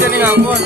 Jadi ngangkut.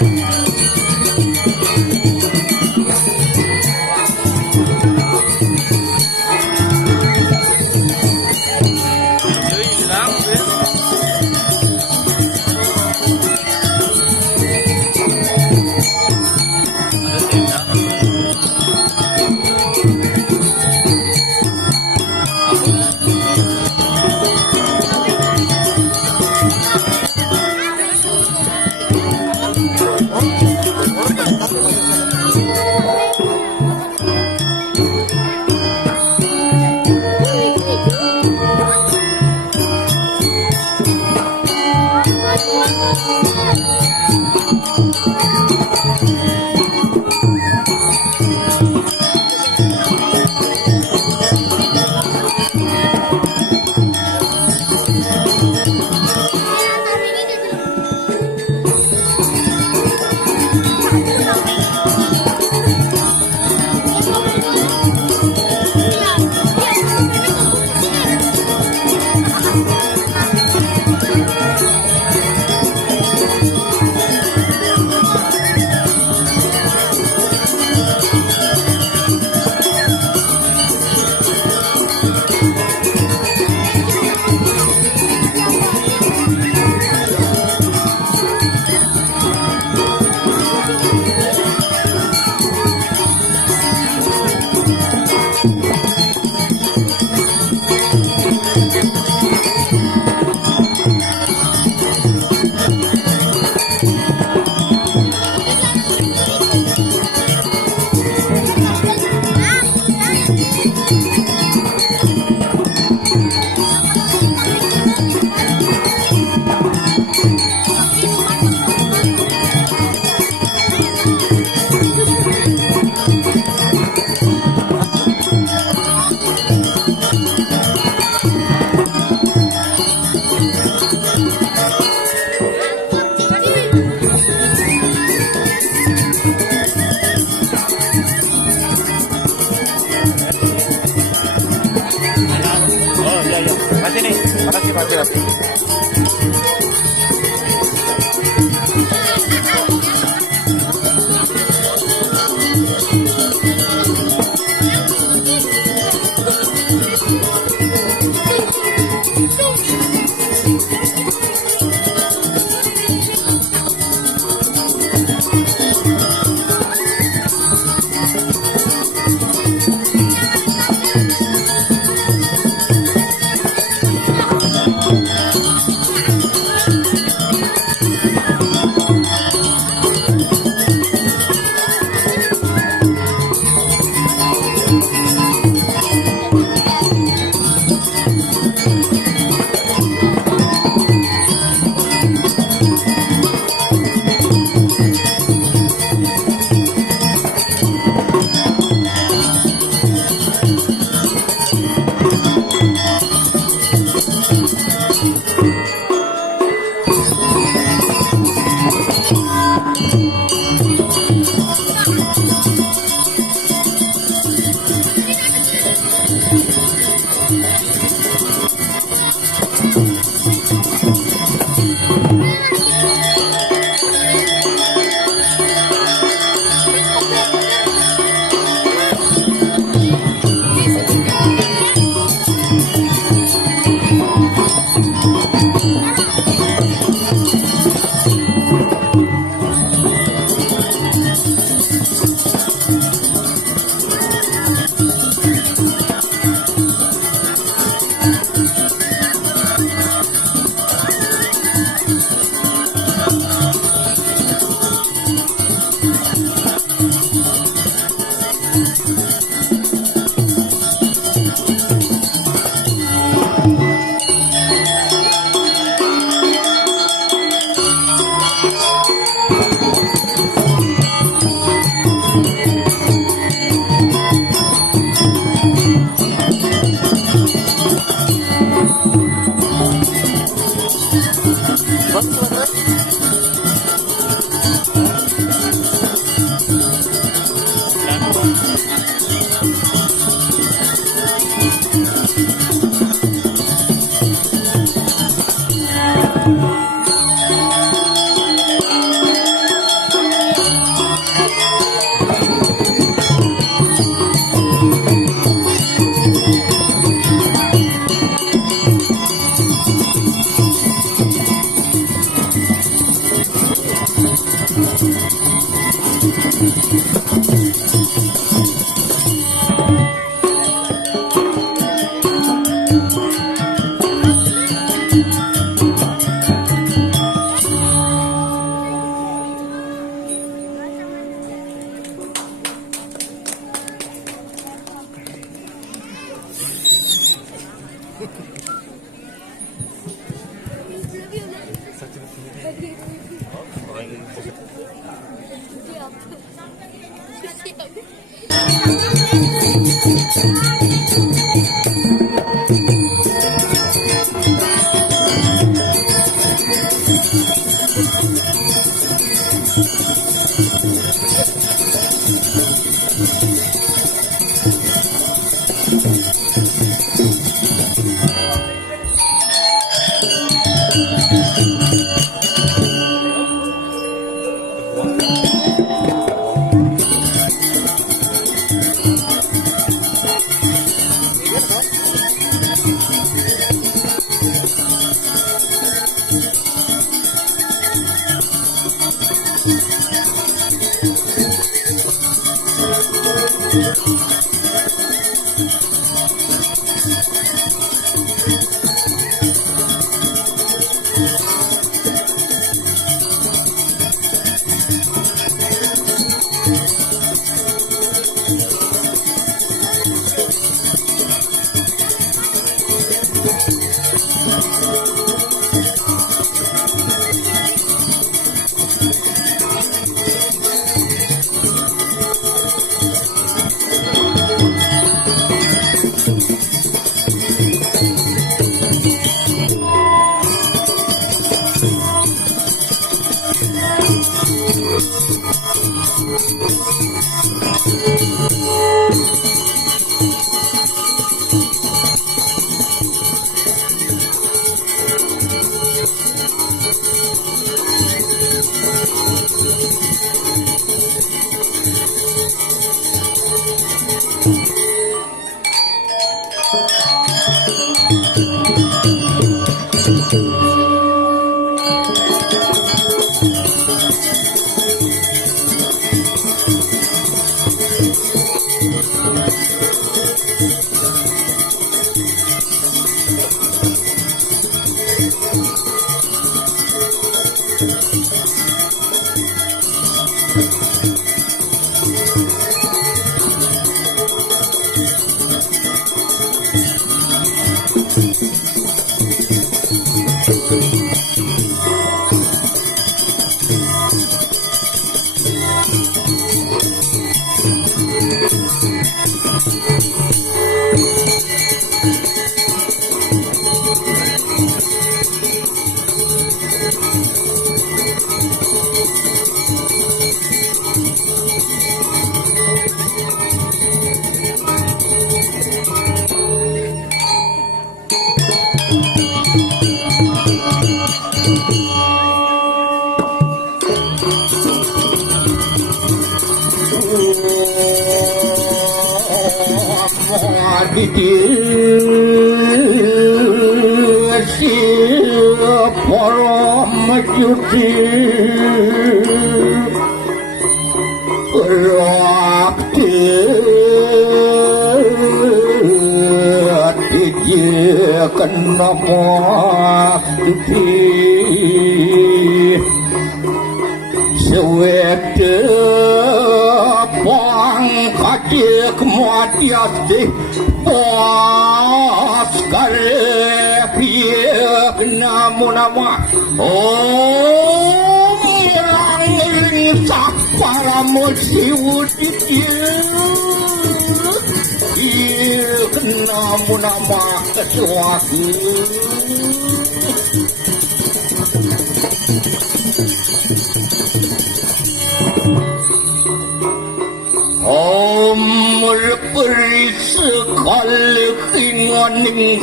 ning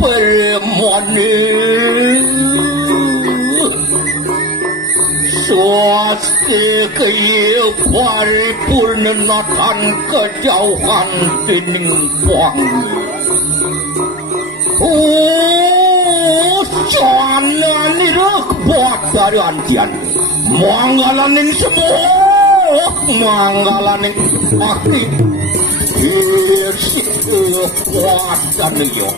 permoni swasti kaya paripurnakan kejauhan tining wangi jalan ini buat dari antian manggalanin semua manggalanin mati isi kuatan yo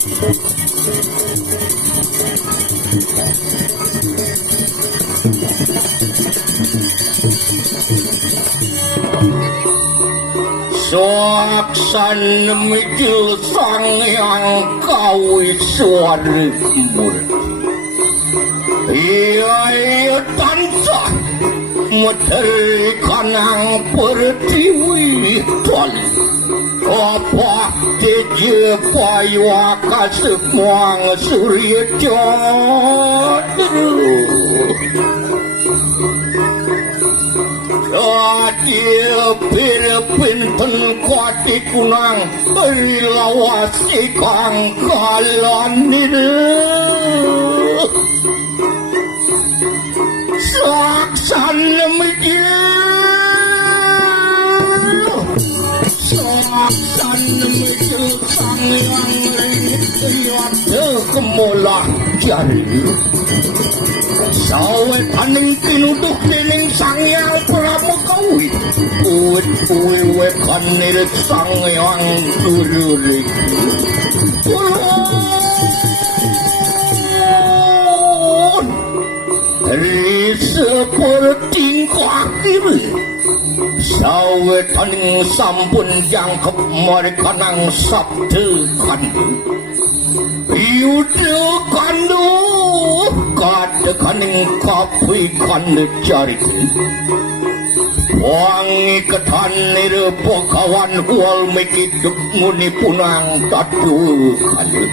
Saksan mijil sang yang kawit suarmur iya tansah materi kanang pertiwi tuan apa teje paywa kasepmuang surya jodoh Adil pinten kuati kunang Rilawasi kang kalanir Saksan mijil Saksan mijil sang yang ringgit kemolah jari Sawe paning tinuduk dening sang yang Prabu Kawi Uwe kanir sang yang dulurik Ulun Ri seperti kakir Sawe paning sampun jangkep marikanang sabtu kandu Yude kandu Kadekaning kapi kandu jari Wangi ketanir pakawan wal mikiduk muni punang tatu kali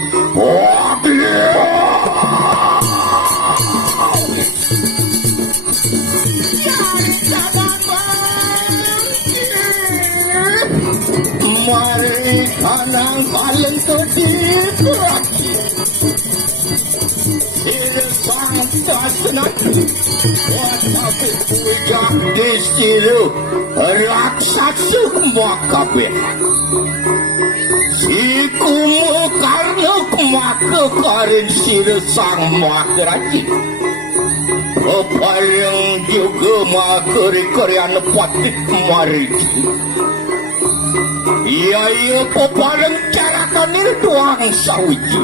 Mari kanang kalian kedip Wajah disiru raksasa makabeh Sikumu karena maka karin siru sang makerati Peparang juga makeri-kerian patik mariji Iya peparang carakan doang sawiji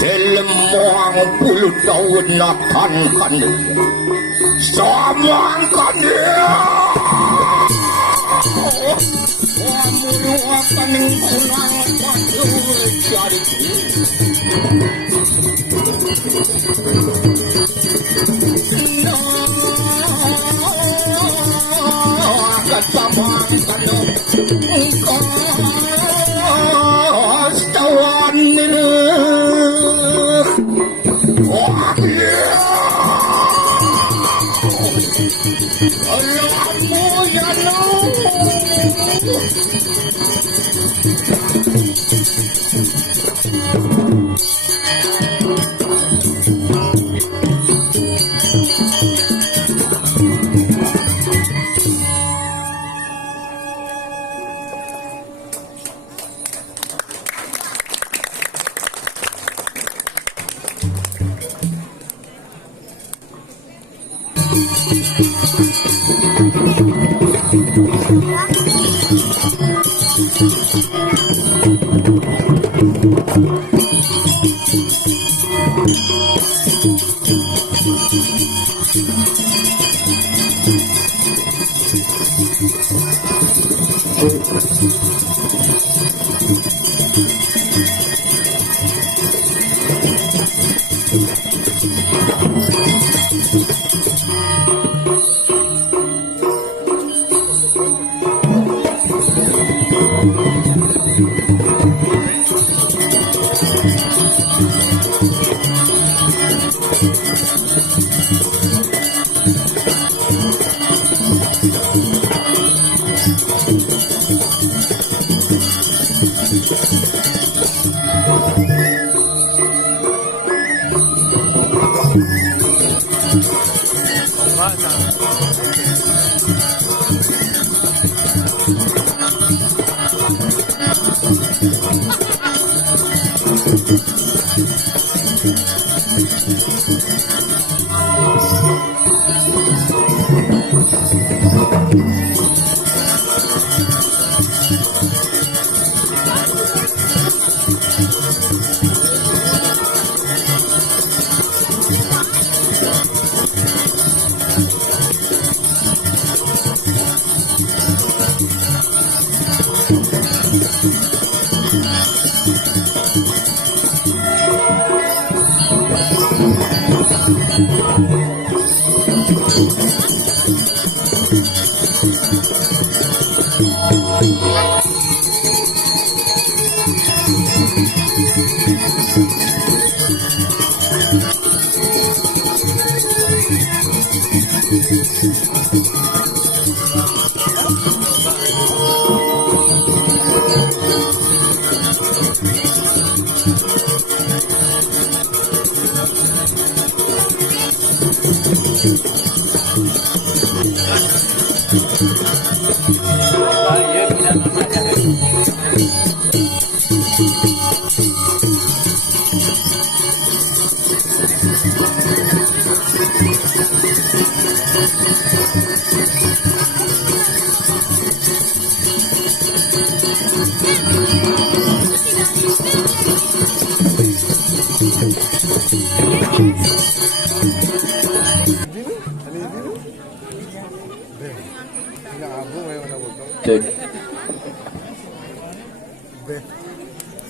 dalam mohang 10 tahun akan kandir sama kandir Wamuru akan ngulang waktu jari akan sama kandir Kastawan nila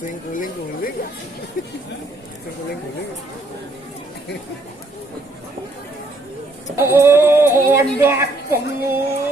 Sing kuling-kuling. Sing kuling-kuling. Oh, ndak pengut.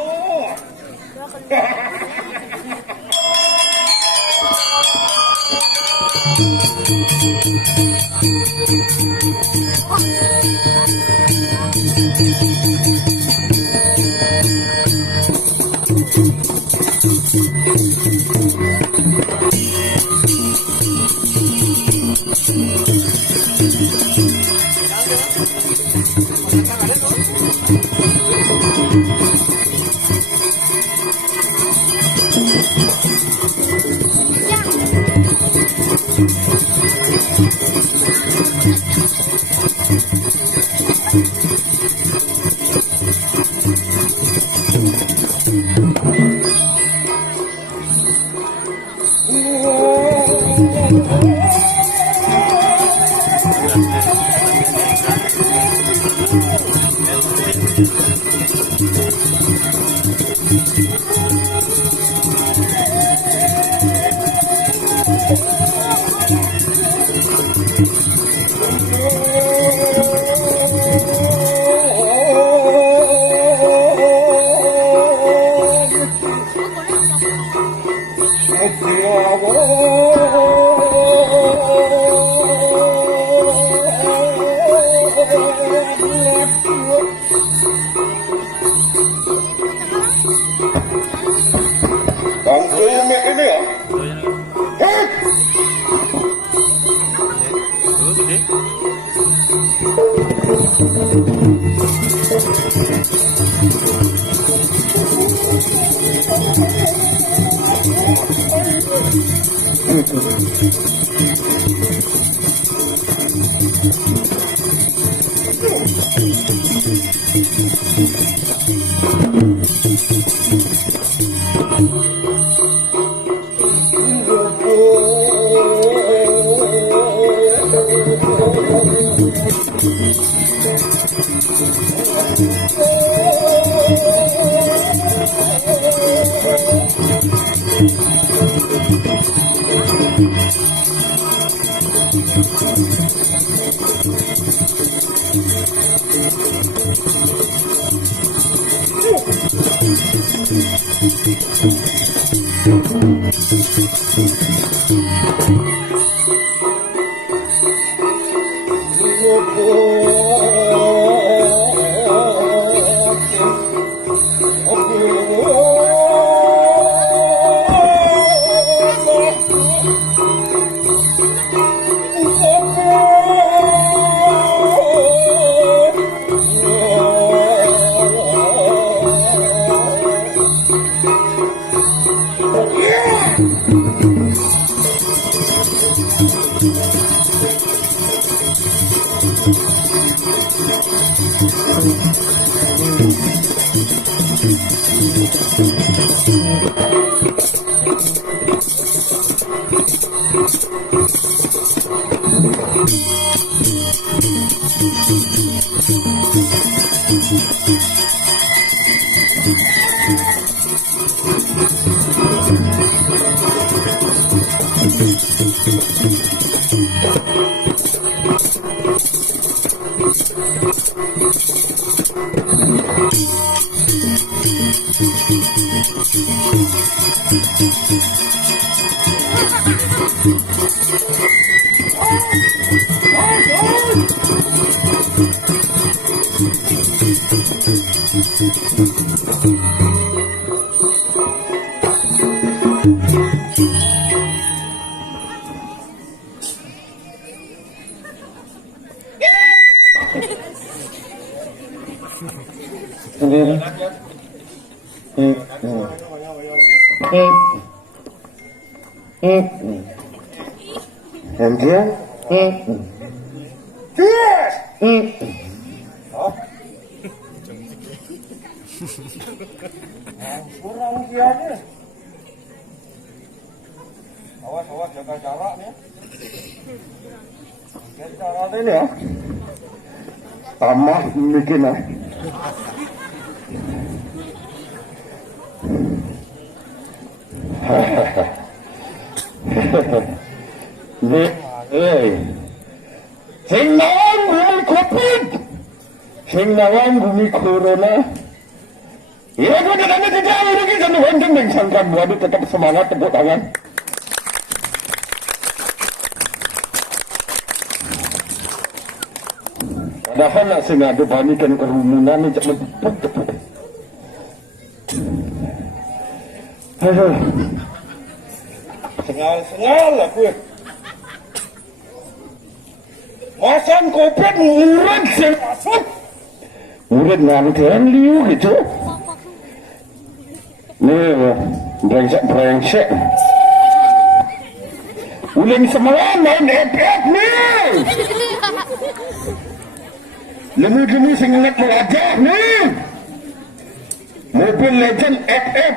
Kurang kianya. Awas jaga jaraknya. Jaga jarak ini ya. Tamah bikin ah. Sing nawang bumi COVID, sing nawang bumi corona. Ya, gue tidak ada tidak lagi satu hancur yang sangkan buat tetap semangat tepuk tangan. Padahal nak sengaja banikan kerumunan ni jangan tepuk. Aduh, sengal aku. Masan COVID murid sengasut, murid nganten liu gitu. Nih, brengsek. Ulang semalam main FF nih. Lemu-lemu sengat wajah nih. Mobile Legend FF.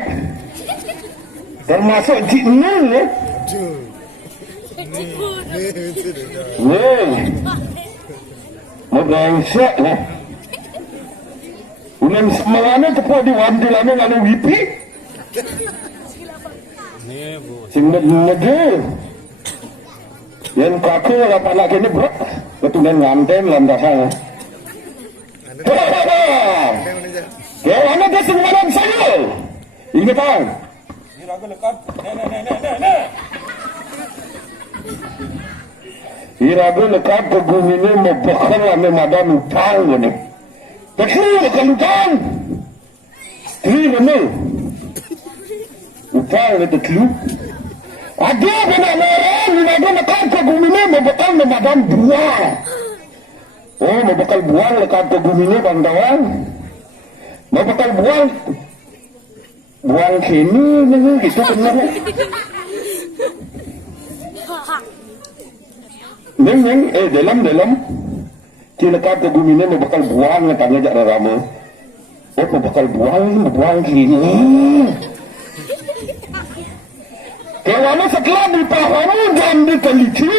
Termasuk Cik Nul ya. Nih. Mau brengsek nih. Ulang semalam tepuk di wandilannya lalu wipi. Singkat ngede yang kaku lapan lagi ini bro ketunan nganten landasan kawan ada semua saya ingat kan iraga lekat iraga lekat ke bumi ini membakar ame madan utang ini tekir lekat utang tekir ini utang itu tekir ada benar ada lekat ke bumi ini membakar ame madan buang oh membakar buang lekat ke bumi ini bantawan membakar buang sini gitu benar neng dalam lekat ke bumi ini membakar buang katanya jak rama oh membakar buang sini kalau setelah dipahami dan diteliti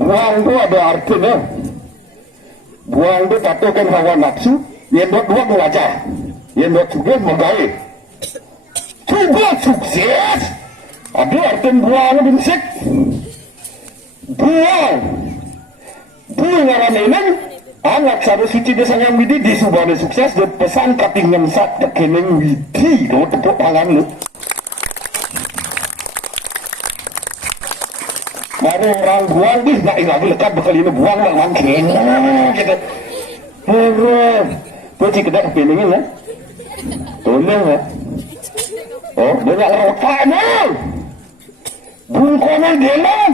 buang itu ada artinya buang itu patuhkan hawa nafsu yang dua wajah yang sukses menggawe coba sukses ada artinya buang binsik buang ngaran ini anak sarus suci desa yang widi di subhane sukses dan pesan katingan sak tekeneng widi kalau tepuk tangan lu baru orang buang di nak iragu lekat bakal ini buang nak mangkin gitu peci kedak kepilingin lah tolong lah oh banyak rokoknya bungkongnya dalam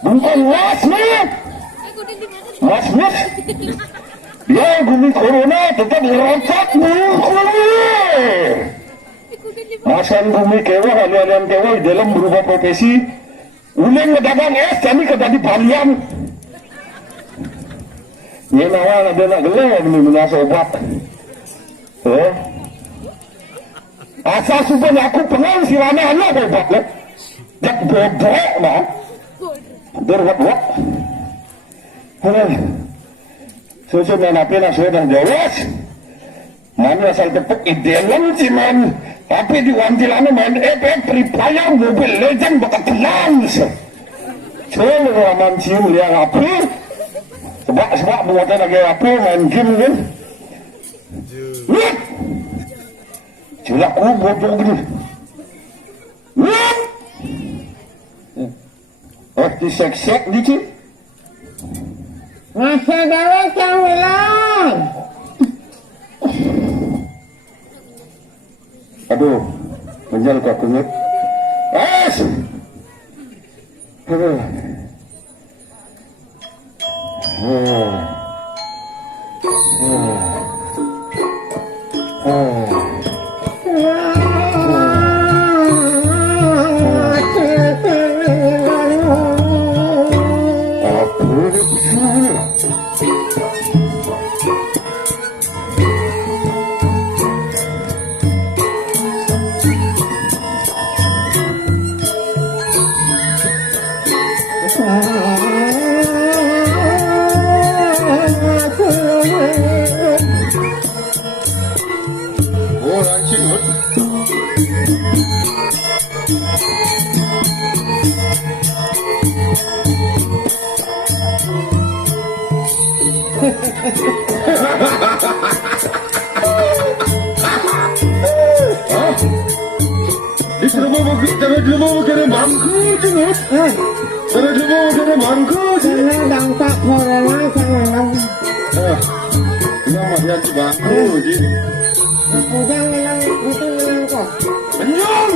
bungkong masnya ya bumi corona tetap rokok bungkongnya masan bumi kewa halian kewa dalam berubah profesi ulang ngedagang es jadi kedadi balian Ini nawar ada nak gelap ni minyak obat. Asal supaya aku pengen si mana anak obat le. Jak bobok mah. Berbobok. Susu menapi nak sudah jelas. Mana asal tepuk idealan si man. Tapi di wantilana man pripaya mobil legend bakat tenang. Cuma raman cium liang api. Sebab buatan lagi api main game kan. Lihat. Cuma aku bodoh gini. Lihat. Oh, disek-sek dikit. Masih gawe Kang Wilang. Aduh, menjal kau kunyit. Aduh. Jangan dulu mau kena mangku cengut. Jangan dulu mau kena mangku. Karena dampak corona Kang Wilang. Kenapa dia di bangku ji? Ujang Wilang itu Wilang kok. Penyun.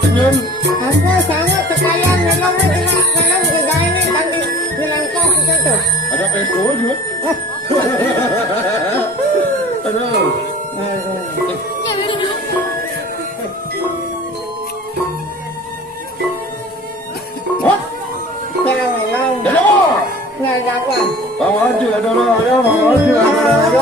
Penyun. Aku sangat sekalian Wilang juga ini nanti Wilang kok itu. Ada peso juga. Aduh. Kang Wilang. Nggak ada apa. Mau aja ada lah ya, mau aja ada.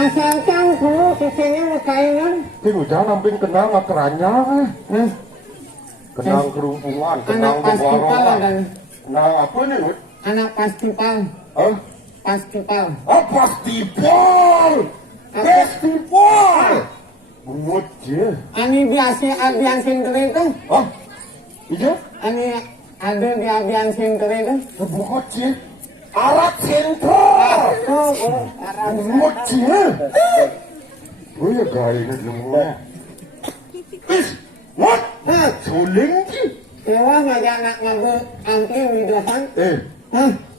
Asalkan dulu sisinya mukainan. Ini udah namping kenang akeranya. Kenang kerumpungan, kenang Anak paspipal bebarongan. ada. Kenang apa nih? Anak paspipal. Hah? Paspipal. Oh, festival! Festival! Bungut ya. Ani biasa abian singkeri itu. Hah? Iya? Ani ada di abian singkeri itu. Bungut ya. Arak sentral! Bungut ya. Oh ya gaya semua. What? Suling ki. Dewa ngajak anak ngabu angki widosan.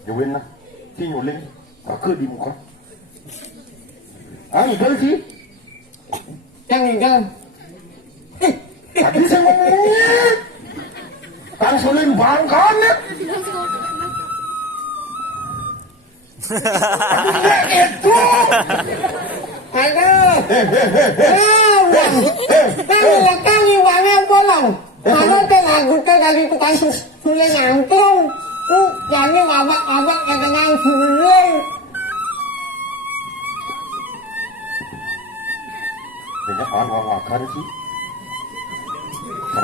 Jawin lah. Si nyuling. Aku di muka. Itu sih. Yang hijau. Tadi saya ngomongnya. Kan suling bangkan ya. Itu. Aduh. Kami warna bolong. Kalau lagu ke dari tukang suling angklung. Jadi wabak-wabak yang dengan suling. Banyak orang makan sih.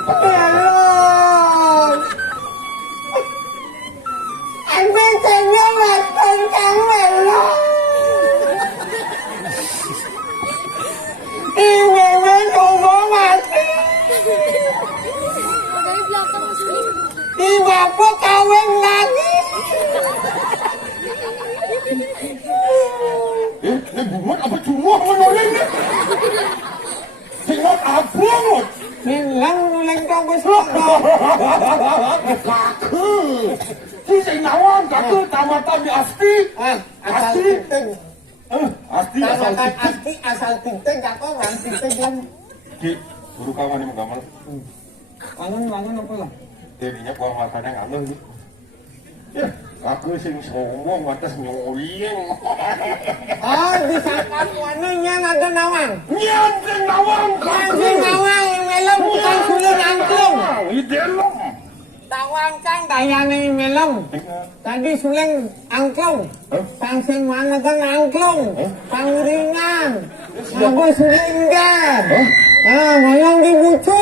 Tolong. Ambil saya makan Kang Wilang. Bapak kawin lagi. Bungut apa cuma menoleng ni? Singot abang. Bilang nuleng kau besok dong. Kaku. Kisah nawang kaku tamatan di Asti. Asal Asti. tinting. Asti asal Tamatan titik. Asti asal tinting kakak orang tinting kan. Ki, guru kawan ni menggamal. Bangun apa lah? Jadinya buang makanan anu ni. Ya, aku sing sombong atas nyoyeng. Oh, disangka wananya ada nawang. Nyan sing nawang kaku. Anjing nawang yang melem bukan suling angklung. Di dalam. Tawang kan dayane melem. Tadi suling angklung. Sangsing mana kan angklung. Pangringan. Aku suling kan. Ngomong di bucu.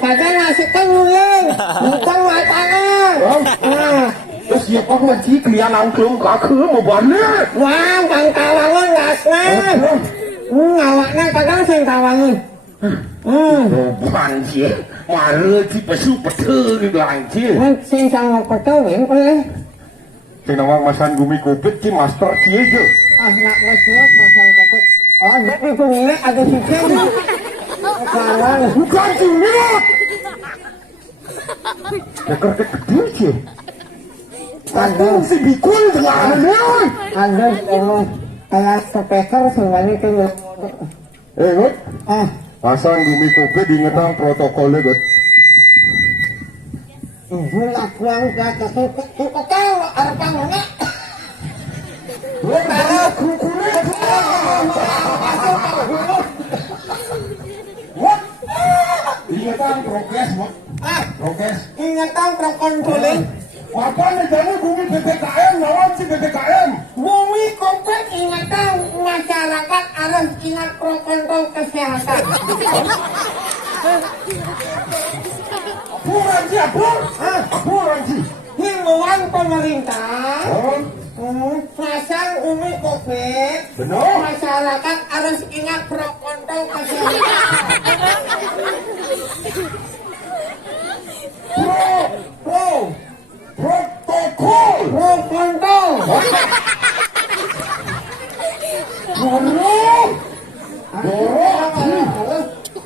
Kadang ngasih kan nuling. Bukan matangan. Terus ya kok masih kalian angklung kaku mau balik. Wah, bang tawangan gasnya. Ngawaknya kadang sing tawangan. Banjir, malu di pesu petel di banjir. Sing sama petel yang boleh. Sing nawang masan gumi kopit ki master cie je. Nak masuk masang kopet. Oh, jadi pemilik ada sistem. Kawan. Bukan sulit. Dekat kecil cie. Aku si bikul dengan ni. Ada kelas speaker semuanya itu. Gut. Ah, Masan gumi kopit diingetan protokolnya gut. bulan pulang ke kau arep mana? Kalau kukulit. What? Ingatan progres, Mak. Ah, Progres. ingatan prokon kuling. Apa nih jadi bumi PPKM, lawan si PPKM. Bumi komplit ingatan masyarakat harus ingat protokol kesehatan. Kurang sih, apa? Kurang sih. Himbauan pemerintah. Oh, Pasang bumi covid. benar. Masyarakat harus ingat protokol kesehatan. Protokol. Protokol.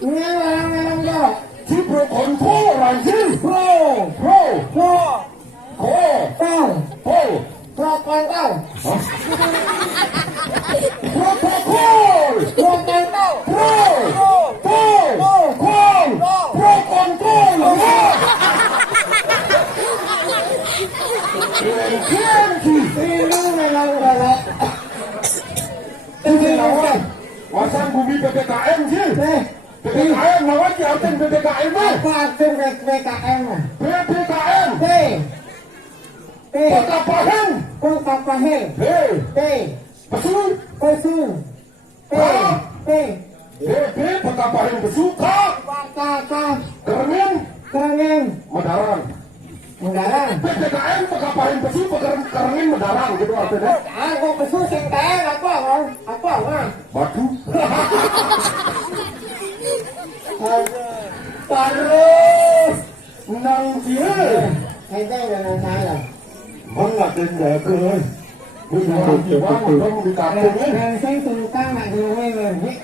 Ini orang-orang jorok. Si protokol, anjing. Pro. Protokol. Protokol. Protokol. Ini memang jorok. Ini jorok. Masang bumi PPKM sih. Eh, PPKM lawan si artian PPKM mah. apa arti PPKM? PPKM. P. Pekapahan. Pekapahil. P. Besul. Pesu. P. Pekapahan besuka. Pakaka. Kerenin. Kerengen. Medarang. Mendarang. PPKM pekapahan besu kerenin medarang gitu artinya. Aku pesu sing kae apa? Apa? Batu. Terus. Nang dia. Itu jangan salah. Mana tenda ke? Bukan di bawah dong di kampung ni. Saya suka nak duwe lebih.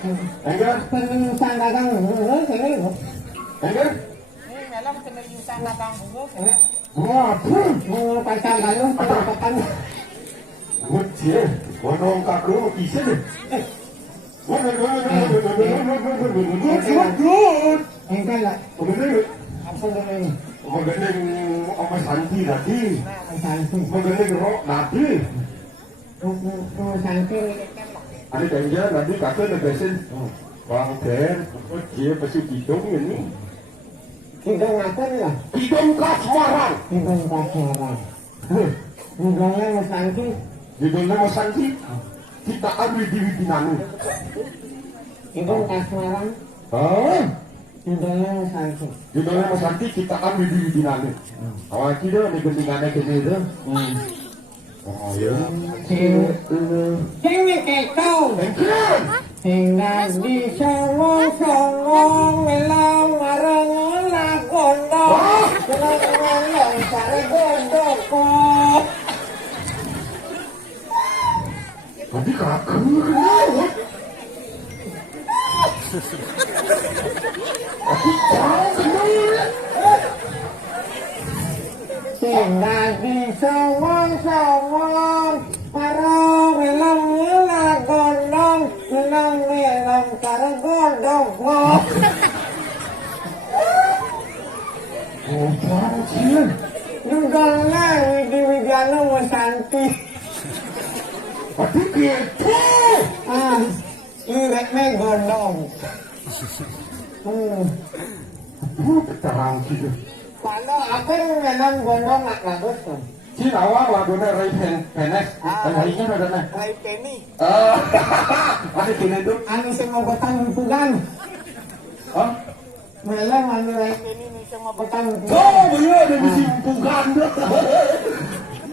Enggak? Penulisan dagang dulu sini. Enggak? Dalam penulisan dagang dulu sini. Wah, Mau pacar baru penutupan. Wajah, wanong kaku isa deh. Enggak lah. Apa namanya? Magaling sama Santi tadi. Santi. Magaling rock tadi. Santi. Ada janjian nanti kakak lepasin. Bang Den, dia pasti hidung ini. Hidung apa lah? Hidung kasmaran. Hidung pacaran. Hidungnya Mas Santi. Hidungnya Mas Santi. Kita ambil di Widinanu. Hidung kasmaran. Hah? Hidungnya Mas Santi. Hidungnya Mas Santi kita ambil di Widinanu. Awak kita ni gendingannya gini tu. Oh ya. Sini kekau. Hingga di songong-songong melang marang lakon dong. Melang Tadi kaku. Aku tahu kenal. Tidak bisa ngomong para film gondong film karo gondong Oh, panjir. Nunggalnya Widi Widiano Wasanti. Aduh gitu. Liriknya gondong. Terang gitu. Kalau aku memang gondong nggak bagus tuh. Si awak lagunya Ray Penes. Harinya ada nih. Ray Penny. Ada gini tuh. Ani semua betang hubungan. Hah? Malah anu Ray Penny nih semua betang hubungan. Oh, iya ada misi hubungan.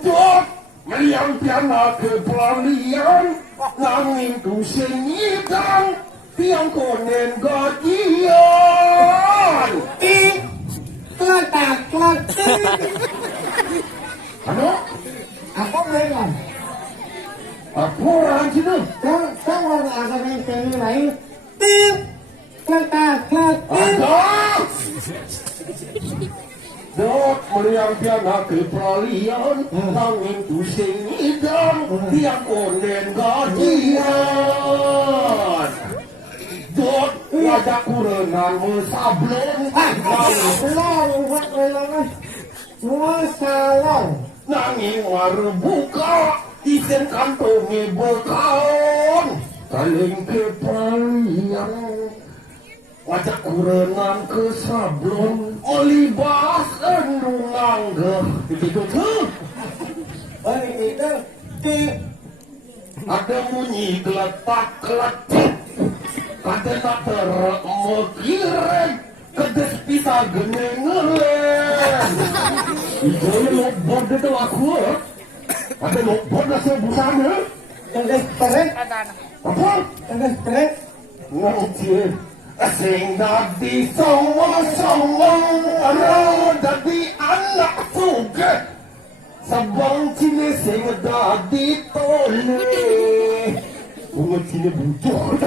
Jok, meliang piana kepelanian, nanging ku senyikan, tiang konen gajian. Kletak. Ano? Aku belum. Apa orang sini? Kau ada Ray Penny lain. Kletak. Ada! Dok, meliang piana kepelanian, nanging ku senyikan, tiang konen gajian. Dot, wajah kurenan mesablon, nanging warbuka, isen kantongi bekaon, saling kepalian. Wajah kurenan ke sablon, olibas endungang geh. Begitu tuh. Ada bunyi geletak-geletik. Kata tak termekirin, kedes bisa geneng-ngeleng. Itu lobot itu aku. Ada lobot lah sebusana. Tegas perik. Apa? Tegas perik. Nanti sing dadi songong-songong, dadi anak suge. Sabang cine sing dadi tole. Bunga cine butuh.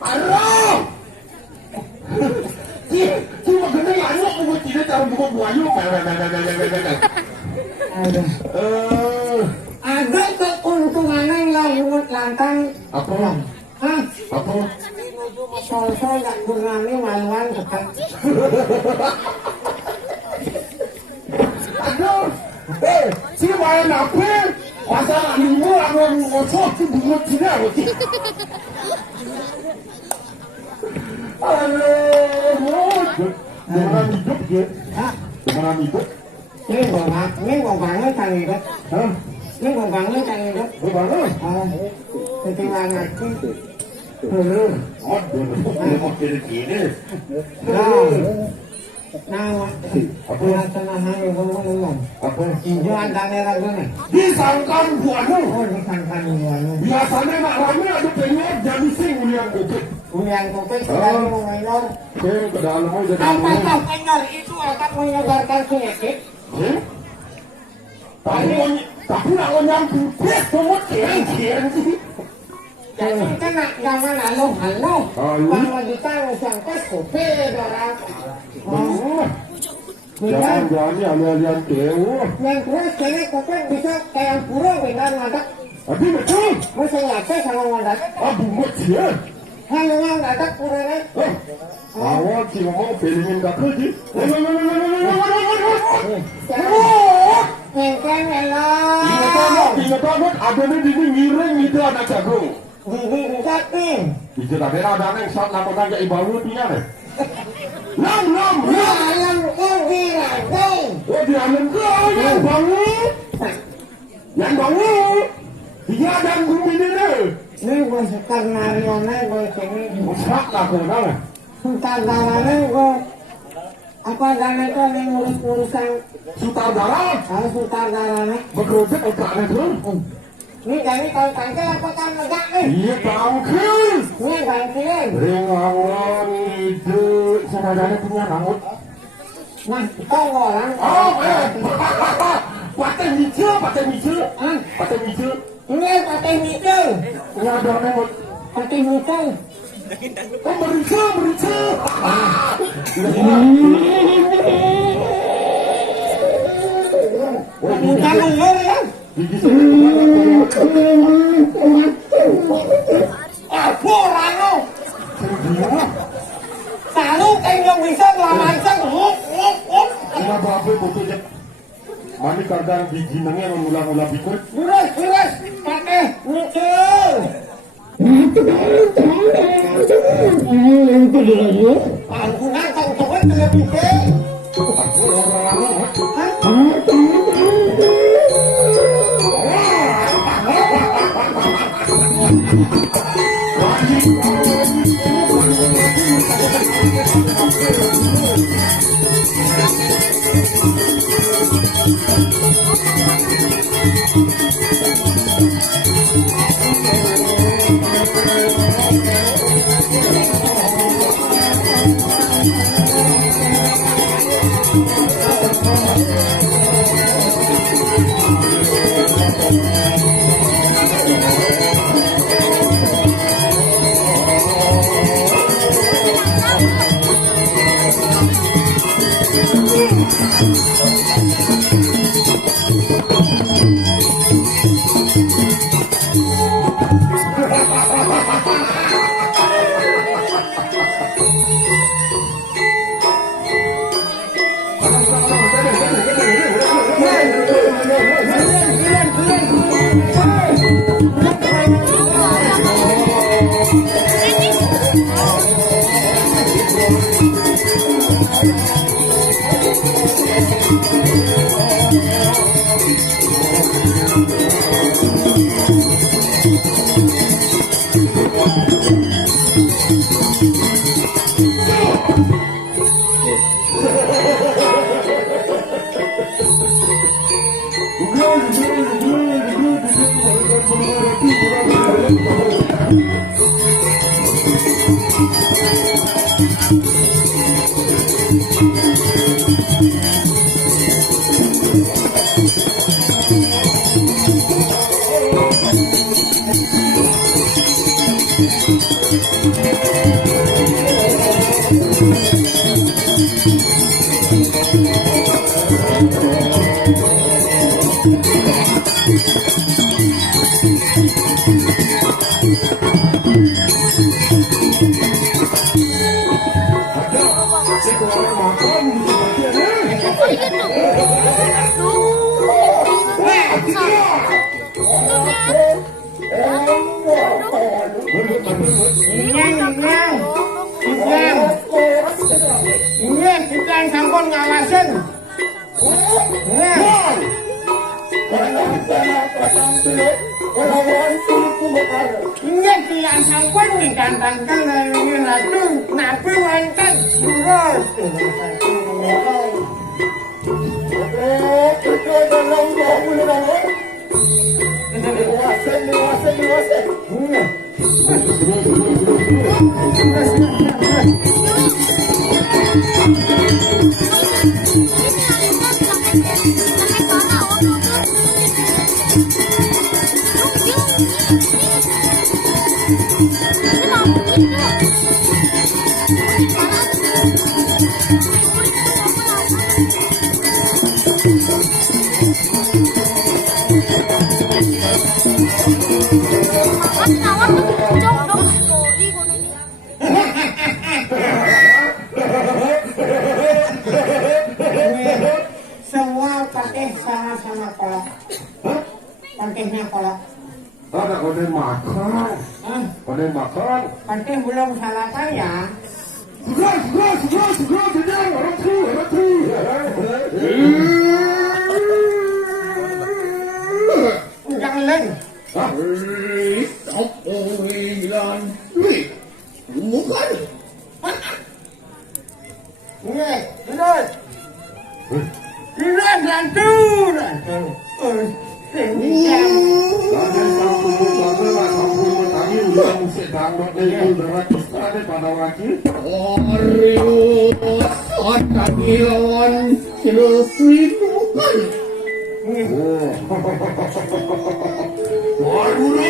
Arah! Cuma gini anak bunga cine cara bunga buayu. Ada keuntungannya yang lumut lantang. Apa? Hah? Apa? Sol-sol gak gurnami maluan dekat. Aduh, si main apa? Masa animu aku ngocok si bunga cina aku. Aduh, dengan hidup je. Dengan hidup. Ini gua banget kan hidup. Hah? Ini gua banget kan hidup. Bagaimana? Ketimbang lagi. Aduh, mau kiri-kiri. Nah, Apa? tenahan ibu ngomong. Apa? Ibu ada lagu nih. Disangkan buanu. Oh, disangkan ibuannya. Biasanya nak rame ada penyok jadi sing ulian bukit. Ulian kopek sekali mau minor. Oke, ke dalam aja. Apakah minor itu akan menyebarkan penyakit? Tapi nak nyampu, semua keren sih. Jadi kena zaman halo. Kalau ditaruh sampai kopek orang. Jangan-jangan alian kewo. Yang terus kayaknya kopek bisa kayak pura benar ngadak. Tapi betul. Masa ngatek sama ngadak. Bunga dia. Hanya ngadak puranya. Awal si ngomong filmin gak kerja. Mungkin elok. Ingat banget, adanya di ngiring itu anak jagung. Gigi bisa tim. Itu tadi ada yang saat lakukan ke ibawu punya deh. Lam. Alam ubi lagi. Oh di alam kau yang bangun. Yang bangun. Dia dan bumi ini deh. Ini gue suka narionnya gue sini. Musrak lah kau tahu. Sutradaranya gue. Apa dana itu ada yang ngurus-ngurusan. Sutradara. Kalau sutradaranya. Bekerja otaknya tuh. Ini jadi kalau tangkel apa kan legak nih. Iya tangkil. Ini gantian. Ringangan itu. Saudaranya punya rambut. Mas kau orang. Oh, patah hijau, patah hijau. Patah hijau. Ini pakai hijau. Ya, ada apa? Pakai hijau. Oh, merica, merica. Bukan luar ya. Aku orang lo. Selalu kayak bisa ngelamarkan. Ina babe fotonya. Mani kadang gigi nangnya mengulang-ulang pikir. Buras, buras. Pakai hijau. Aku nak kau televisi. Iya, kita yang sampun ngawasin. Iya, kita yang sampun digantangkan dari ratu Nabi Wantan Surut. Semua pakai sama-sama kolak. Pakainya kolak. Ada kode makan. Kode makan. Pakai belum sarapan ya. Jangan lain. Bukan. Lihat. Lihat lantur. Sedang pada wakil. Serius. tadi lawan Chelsea bukan. Waduh,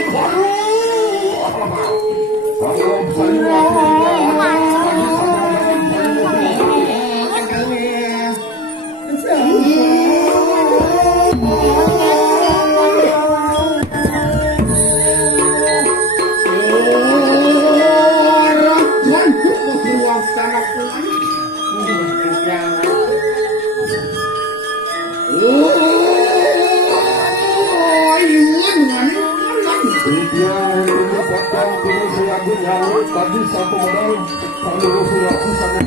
tadi satu modal kalau aku sangat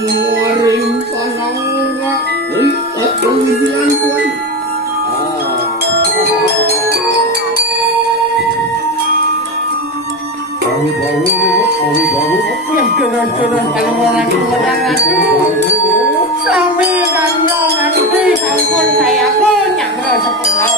Waring panangga, kemudian tuan. Turun kalau orang Sami dan nanti ampun saya punya sepengau.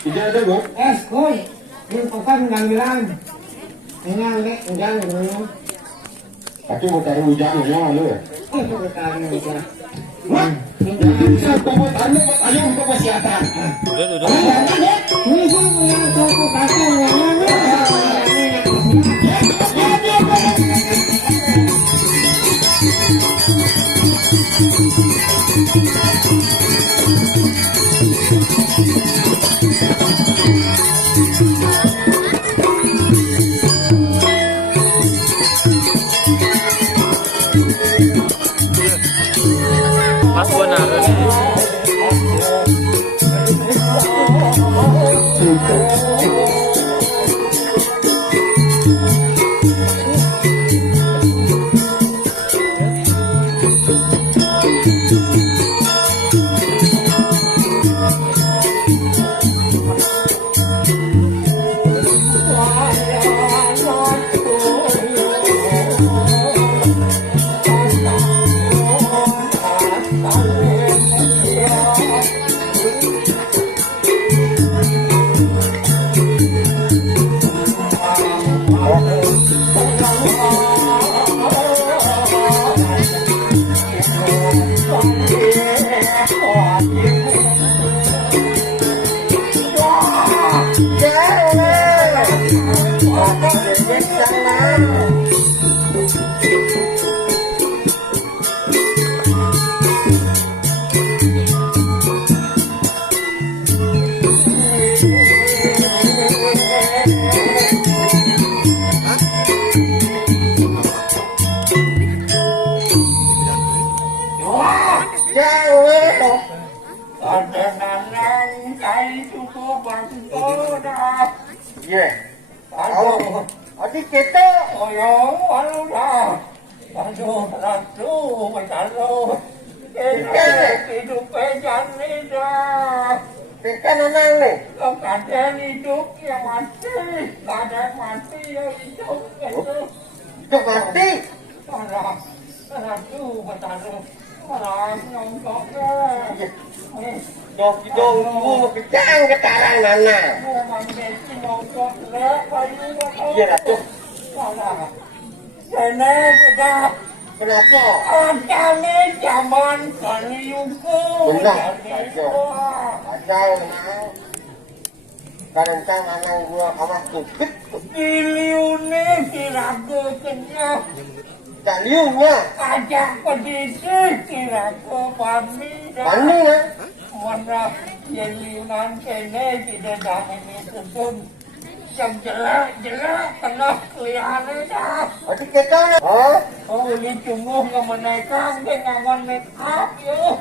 Tidak ada, Bu. Kuy, yung pagkakambilan. Kaya ujan dulu. Tapi mau taruh hujan lu ya? Itu bertanya aja. Bisa buat anu, ayo untuk kesehatan. Ini sih yang toko kakak Mas gua naruh nih. Adik kita, aduh dah, ratu, aduh, hidup jadi dah. Kita nenang nih. Ada hidup yang mati, ada mati yang hidup itu. Hidup mati? Ratu, aduh, nongkoknya. Dong kejang ketarang nana. Iya ratu. Sana sudah. Kenapa? Ada nih zaman Kaliuku. Benar. Ada memang. Kadang-kadang anak gua awas tukit. Kiliune kiraku kenyang. Kaliunya? Ajak pendidik kiraku pami. Pami ya? Mana yang liunan kene tidak dah ini susun. Yang jelek kena kelihatan dah. Adik kita lah. Oh, ini cungguh nggak menaikkan ke ngangon make up yo.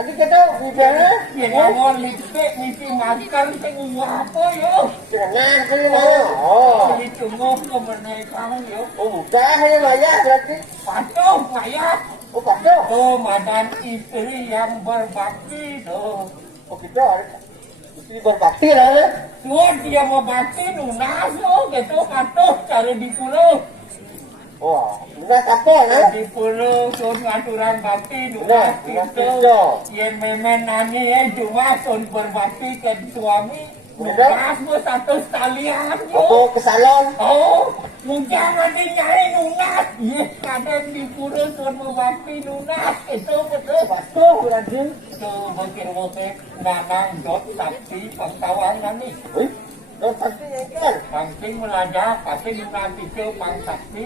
Adik kita bicara? Ya ngangon lipstick misi makan tengah apa yo? Jangan kali mana? Oh. Ini cungguh nggak menaikkan yo. Oh, udah ya bayar berarti. Patuh bayar. Bukan tuh. Tuh mantan istri yang berbakti tuh. Oh gitu. Istri berbakti lah. Tuh dia mau bakti lunas loh gitu atuh cari di pulau. Wah, lunas apa nah? Di pulau tuh ngaturan bakti Lunas, lunas lunas gitu. itu. Yang memen nani cuma tuh berbakti ke suami. Lunas? Lunas bos satu sekalian Aku yuk. ke salon. Oh, mungkin ada nyari lunas. Iya, kadang di pulau tuh mau bakti lunas. Itu betul. Betul berarti. Tuh bukit-bukit nanang dot sakti pangkawangan nih. Wih, dan pasti kan. Pangking melajak, pasti nanti ke pang sakti.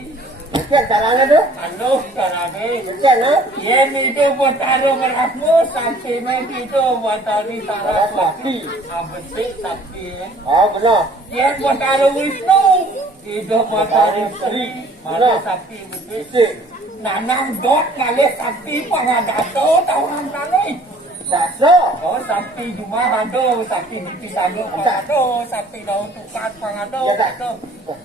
Mungkin caranya tuh. Halo, carane. Mungkin nah. Yen itu buat taruh berasmu, sakti main itu buat taruh taruh sakti. Abesik sakti ya. Oh benar. Yen buat taruh Wisnu, itu buat taruh Sri. Mana sakti betul. Isi. Nanang dot ngalih sakti pangadato tahunan kali. Daso. Oh, sakti cuma hado, sakti dipisado pangado, sakti daun tukat pangado, Ya, tak. itu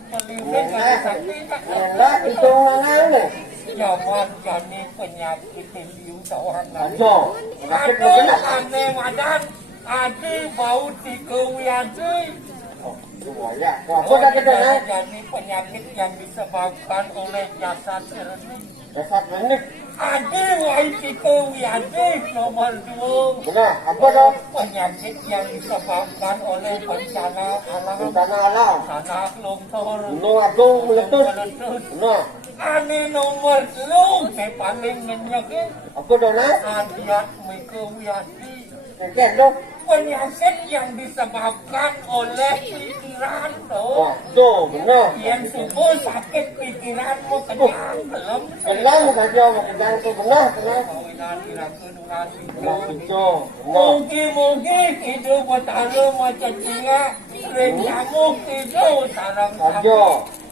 peliwin kali sakti tak. Enak itu mana nih? Jaman jani penyakit liu tahunan kali. Ajo. Penyakit Aduh, benar. aneh madan, adi bau tiga wiaji. Oh ya. Aku dah kita nah. Jani penyakit yang disebabkan oleh jasad serenik. Dasar benik. Adi wai tiga wiaji nomor 2. Benar. Apa dong? Penyakit yang disebabkan oleh bencana alam, Bencana alam. tanah longsor, Gunung agung meletus. meletus. Benar. Ane nomor 3 yang paling menyakit. Apa dong nah? Adiat mikowiasi. Mungkin dong. Penyakit yang disebabkan oleh pikiran Wah, tuh. tuh benar. Yang subuh sakit pikiranmu kenyang belum? Benar saja mengejar itu benar benar. Kawinan iraku nurasi Benar tuh. itu. Benar. Mungkin-mungkin hidup bertaruh macam singa, sering nyamuk hidup sarang Saja. sapi,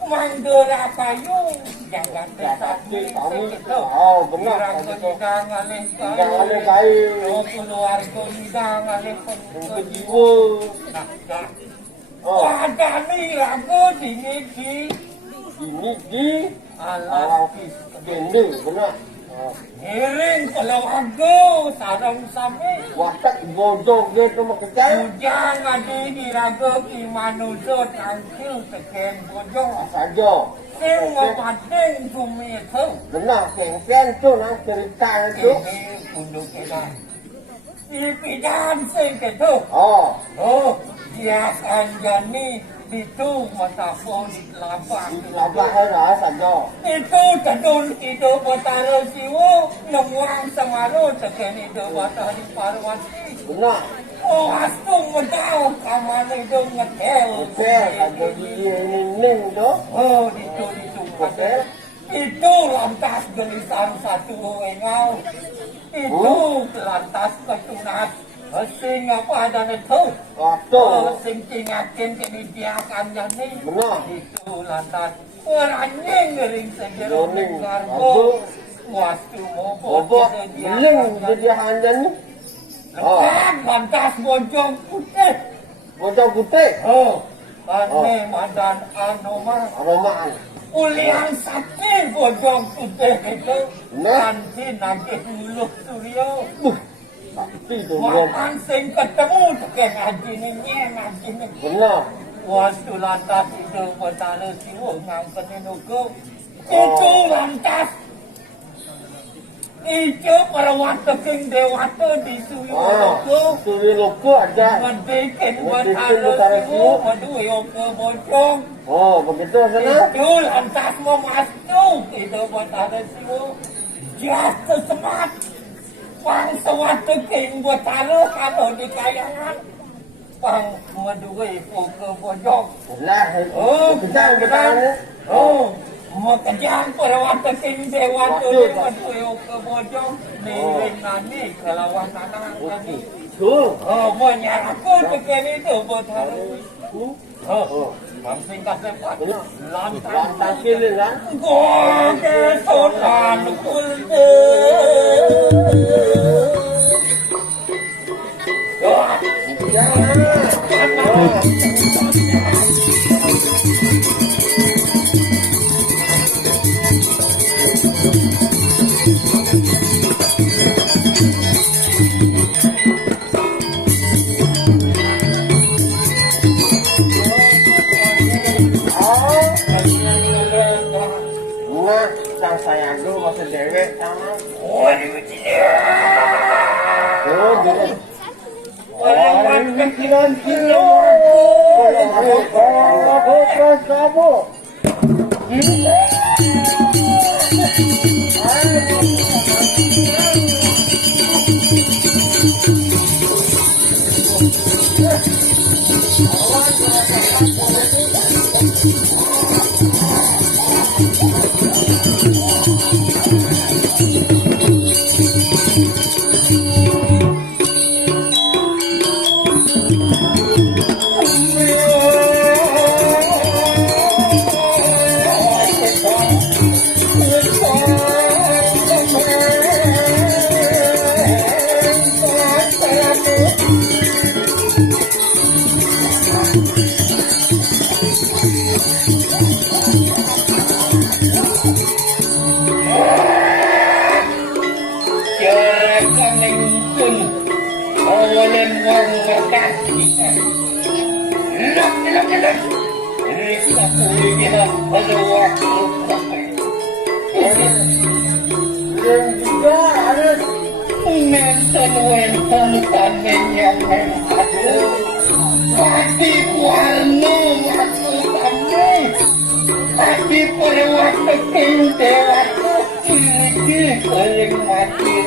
mandora payung, jangan Tapi desati kami segitu. tahu benar. Iraku nidang alih Jangan ada kayu, kain. oh keluarga nidang alih Untuk penjiwa. jiwa. Nah, dah. Oh, Ada nih iraku di ini di alam alam dende benar. Oh, Hiring kalau aku sarang sapi. watak bodong gitu mau kejar. Ujang adi diraga ki manusia tangkil seken bojong. Saja. Sing ngapatin bumi itu. Benar. Kengken tu nah cerita itu. Ini unduk kita. Ipidan sing itu. Oh, Oh, dia akan jadi itu matapon di kelapa. di kelabah lah saja. Itu tedun itu batara siwo nemuang samaru seken itu batari parwati. Benar. Oh, aku medau kamar itu ngedel. Oke, ada dia ini tu. Oh, itu Oke. Itu lantas gelisan satu engau. Itu lantas ketunat. Sing apa ada itu? Waktu. Oh, sing tingakin kebijakan jadi. Benar. Itu lantas orangnya ngering sejeruk Ngering. karbo. Wastu Bobot mobot beling jadi hanya ni. Oh, Lepas lantas bojong putih. bodong putih. Oh, aneh madan anoma. Aromaan. Ulian sakti bojong putih itu. Nah. Nanti nagih dulu suryo. Pasti tu benar. Wapan sing ketemu tekan ngaji ni. Benar. Waktu lantas itu betala siwa ngangkat nuku. Itu lantas. Itu perawat teking dewata di suyo Ah, nuku. suri loko ada. Mendikin Mendikin betala betala siwa. siwa. Madu yo ke bojong. Oh, begitu sana. Itu lantas mau masuk. Itu betala siwa. Jatuh semat. Pang sewat teking betala kalau di kayangan. Pang medui ke bojong. Lah, Oh, kita bertahan. Oh, makajang perawat teking dewa tu Waduh. matuyo ke bojong niring nani kelawan tanah kami. Tu. Oh, menyaraku tekin itu botaru. Oh, mamsing kasepat. Benar. Lantas. Lantas kili lah. Gua ke sonan kulde. Wah, Ya. Nah, sang saya dulu masih dewek sama. Oh, gitu. Orang pikiran kilo. Aku terus kamu. Dan juga harus menentukan tamen yang mengatur pasti warna waktu tamu pasti pada waktu kehidupan kiri paling mati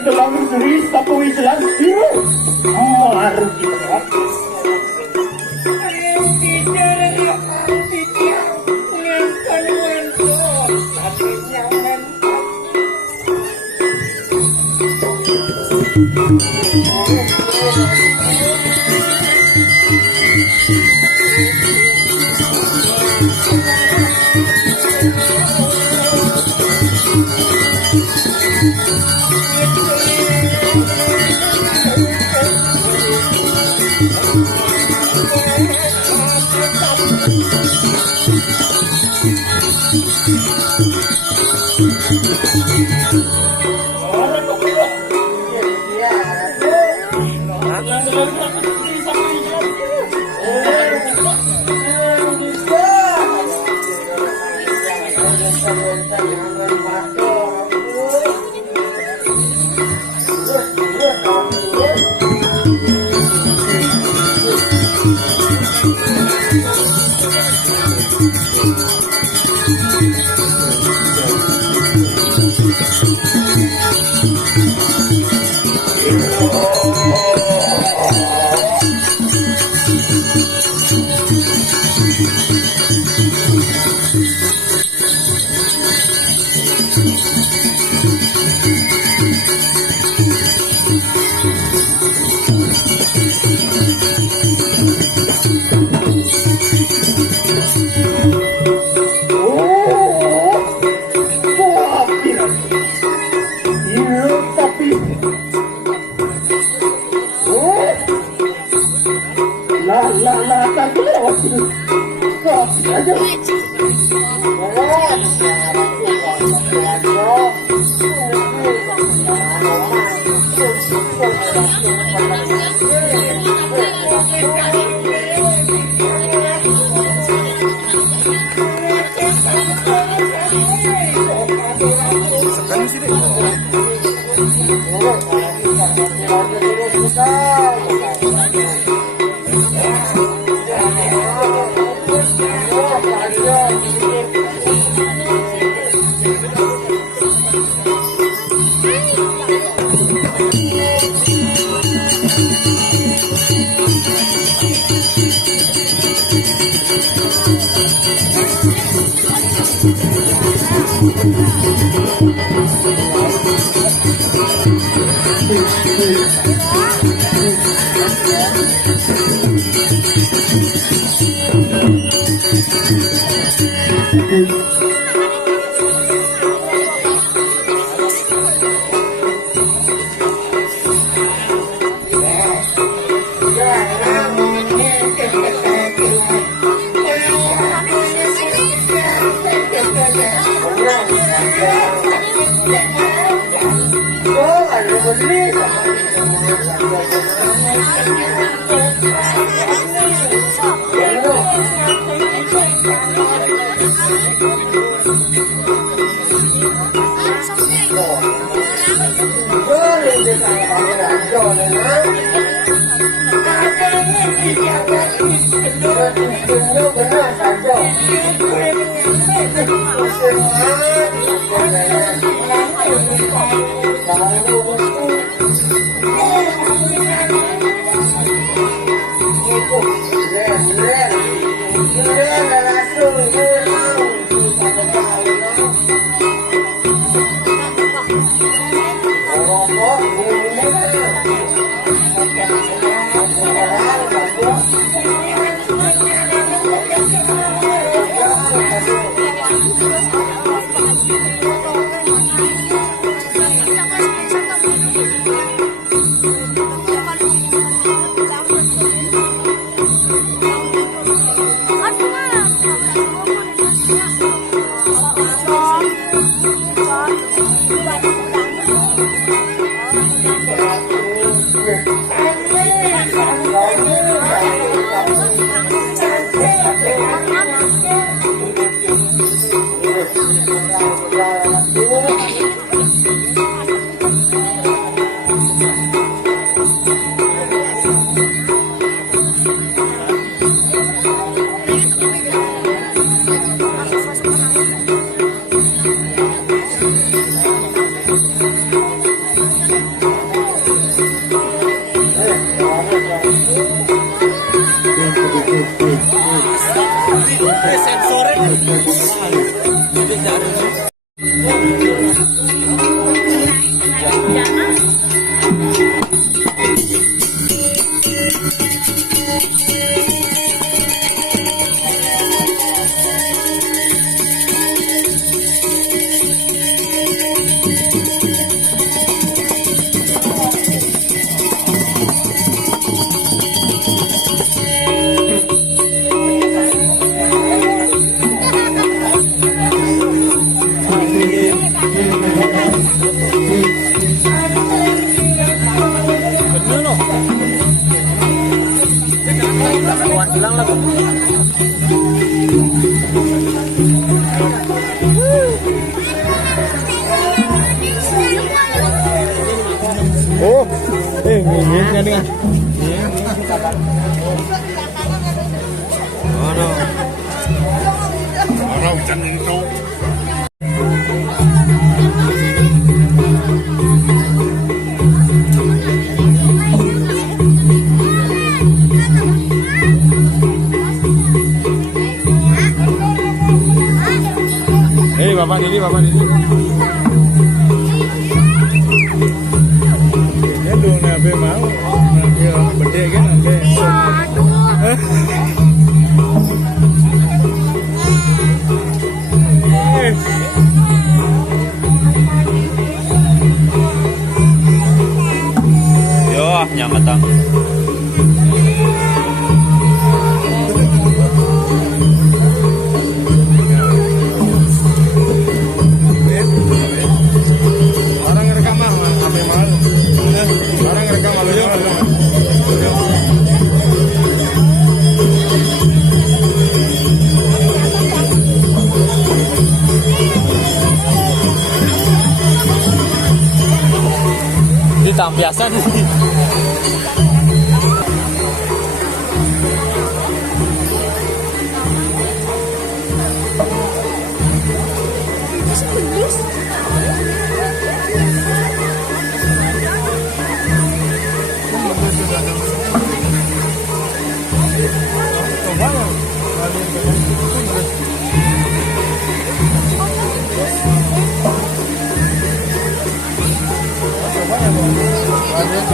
Telang seri satu jalan itu baru kita. Oh, ngingin nih. Orang hujan itu. Bapak ini. Ya lu nabe mau, nabe gede kan nabe. Yo, nyamatang. Tampiasan Banyak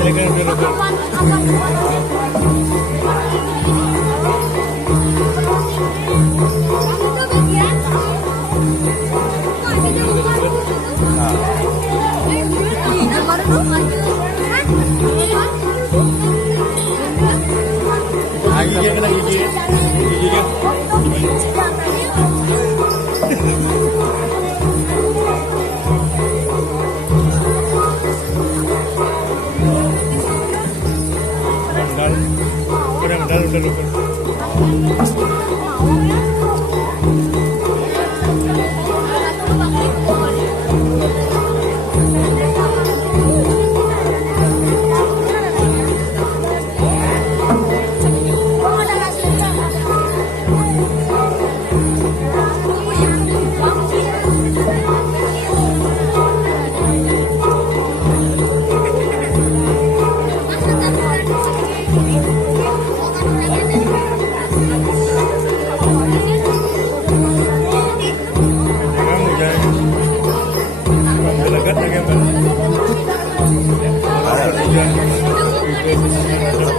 Silakan duduk. Gigi kena gigi. Gigi kan. Udah lupa. Jangan